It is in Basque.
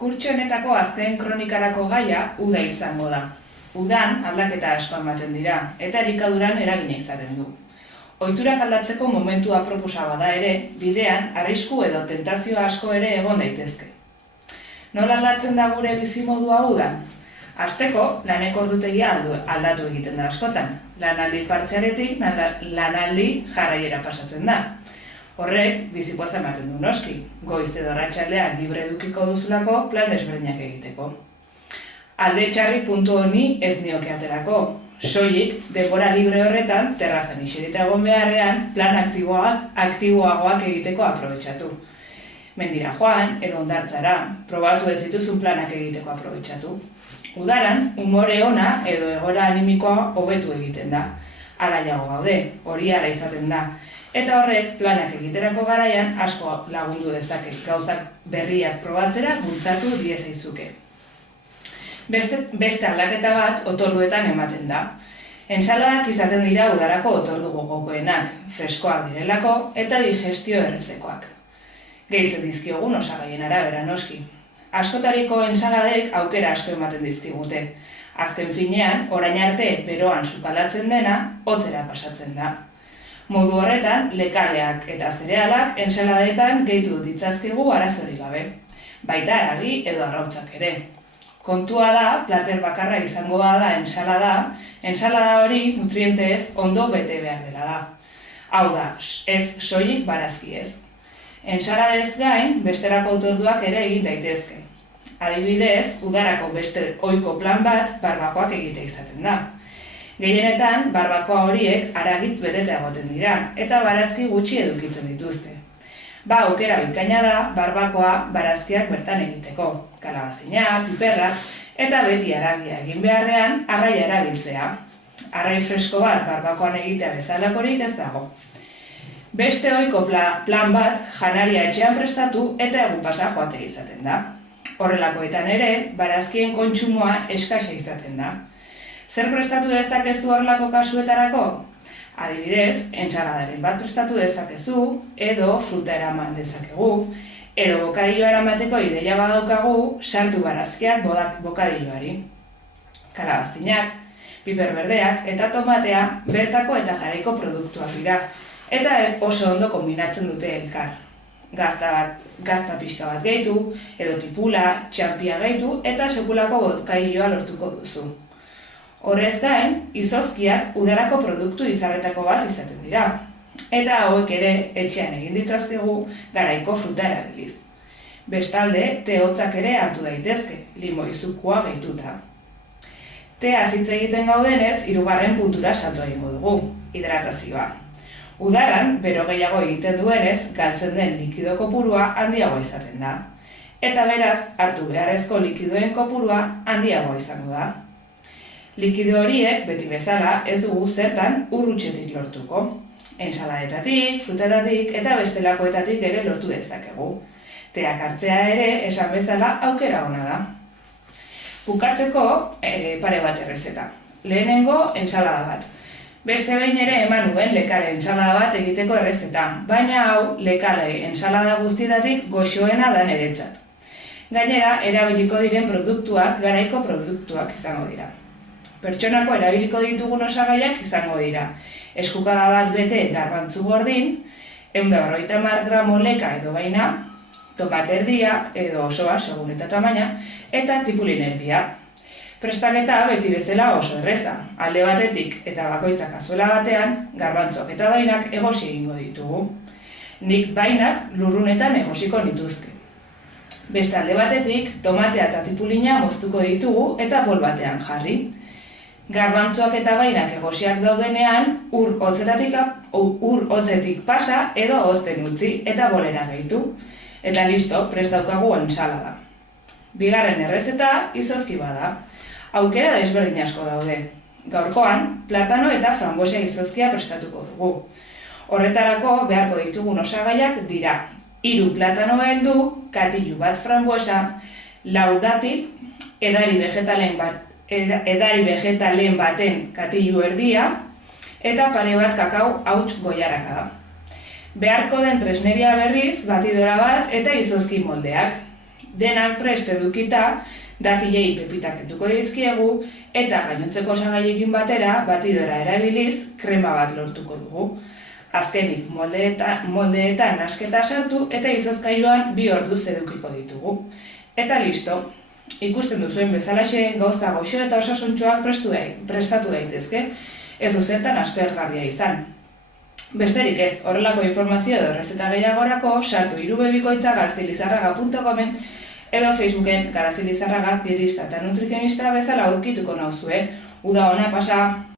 Kurtso honetako azken kronikarako gaia uda izango da. Udan aldaketa asko ematen dira, eta elikaduran eragina izaten du. Ohiturak aldatzeko momentu aproposa bada ere, bidean arrisku edo tentazio asko ere egon daitezke. Nola aldatzen da gure bizimodua udan? Hasteko, laneko ordutegia aldatu egiten da askotan. Lanaldi partzialetik lanaldi jarraiera pasatzen da. Horrek, bizipoza ematen du noski, goiz edo arratsaldean libre edukiko duzulako plan desberdinak egiteko. Alde txarri puntu honi ez nioke aterako, soilik denbora libre horretan terrazan iserita egon beharrean plan aktiboagoak egiteko aprobetxatu. Mendira joan edo hondartzara, probatu ez dituzun planak egiteko aprobetxatu. Udaran, umore ona edo egoera animikoa hobetu egiten da. Alaiago gaude, hori ala izaten da. Eta horrek planak egiterako garaian asko lagundu dezake, gauzak berriak probatzera bultzatu diezaizuke. Beste aldaketa bat otorduetan ematen da. Ensaladak izaten dira udarako otordu gogokoenak, freskoak direlako eta digestio errezekoak. Gehitzen dizkiogun osagaien arabera noski. Askotariko ensaladek aukera asko ematen dizkigute. Azken finean, orain arte beroan sukalatzen dena, hotzera pasatzen da. Modu horretan, lekaleak eta zerealak ensaladetan gehitu ditzazkigu arazorik gabe. Baita haragi edo arrautzak ere. Kontua da, plater bakarra izango bada ensalada hori nutrientez ondo bete behar dela da. Hau da, ez soilik barazki ez. Ensaladez gain, besterako otorduak ere egin daitezke. Adibidez, udarako beste ohiko plan bat barbakoak egite izaten da. Gehienetan, barbakoa horiek haragitz beteta egoten dira, eta barazki gutxi edukitzen dituzte. Aukera bikaina da, barbakoa barazkiak bertan egiteko. Kalabazina, piperrak, eta beti haragia egin beharrean, arraia erabiltzea. Arrai fresko bat barbakoan egitea bezalakorik ez dago. Beste ohiko plan bat, janaria etxean prestatu eta egun pasa joate izaten da. Horrelakoetan ere, barazkien kontsumoa eskasa izaten da. Zer prestatu dezakezu horrelako kasuetarako? Adibidez, entsaladaren bat prestatu dezakezu, edo fruta eraman dezakegu, edo bokadilloa eramateko ideia badaukagu, sartu barazkiak bokadilloari. Kalabazinak, piper berdeak eta tomatea bertako eta garaiko produktuak dira, eta oso ondo kombinatzen dute elkar. Gazta pixka bat gehitu, edo tipula, txampia gehitu, eta sekulako bokadilloa lortuko duzu. Horrez gain, izozkiak udarako produktu izarretako bat izaten dira. Eta hauek ere etxean egin ditzazkegu garaiko fruta erabiliz. Bestalde, te hotzak ere hartu daitezke, limoi zukua gehituta. Tea hitz egiten gaudenez, 3. puntura salto egingo dugu, hidratazioa. Udaran, bero gehiago egiten duenez, galtzen den likido kopurua handiagoa izaten da. Eta beraz, hartu beharrezko likidoen kopurua handiagoa izango da. Likido horiek, beti bezala, ez dugu zertan urrutxetik lortuko. Ensaladetatik, frutetatik eta bestelakoetatik ere lortu dezakegu. Teak hartzea ere, esan bezala, aukera ona da. Bukatzeko, pare bat errezeta. Lehenengo, ensalada bat. Beste behin ere eman nuen lekale ensalada bat egiteko errezeta, baina hau lekale ensalada guztietatik goxoena da niretzat. Gainera, erabiliko diren produktuak garaiko produktuak izango dira. Pertsonako erabiliko ditugun osagaiak izango dira. Eskukada bat bete garbantzu gordin, 150 gramo leka edo baina, tomate erdia edo osoa, segun eta tamaina, eta tipulin erdia. Prestaketa beti bezala oso erreza. Alde batetik eta bakoitza kazuela batean, garbantzuak eta bainak egosi egingo ditugu. Nik bainak lurrunetan egosiko nituzke. Beste alde batetik, tomatea eta tipulina moztuko ditugu eta bol batean jarri. Garbantzuak eta bainak egosiak daudenean, ur hotzetik pasa edo hozten utzi eta bolera gehitu. Eta listo, prest daukagu ensalada. Bigarren errezeta izozki bada. Aukera desberdin asko daude. Gaurkoan, platano eta frambuesa izozkia prestatuko dugu. Horretarako beharko ditugun osagaiak dira. 3 platano heldu, katilu bat frambuesa, 4 datil, edari vegetalen baten katilu erdia, eta pare bat kakao hauts goiaraka da. Beharko den tresneria berriz, batidora bat eta izozki moldeak. Denak prest edukita, datilei pepitak kenduko dizkiegu, eta gainontzeko osagaiekin batera, batidora erabiliz, krema bat lortuko dugu. Azkenik, moldeetan nasketa sartu eta izozkailuan 2 orduz edukiko ditugu. Eta listo, ikusten duzuen bezalaxe gauza goxo eta osasuntsuak prestatu daitezke, ez duzetan aspergarria izan. Besterik ez, horrelako informazio edo errezeta gehiagorako sartu irubebikoitza.garazilizarraga.comen edo Facebooken Garazilizarraga dietista eta nutrizionista bezala aurkituko nauzue. Uda ona pasa!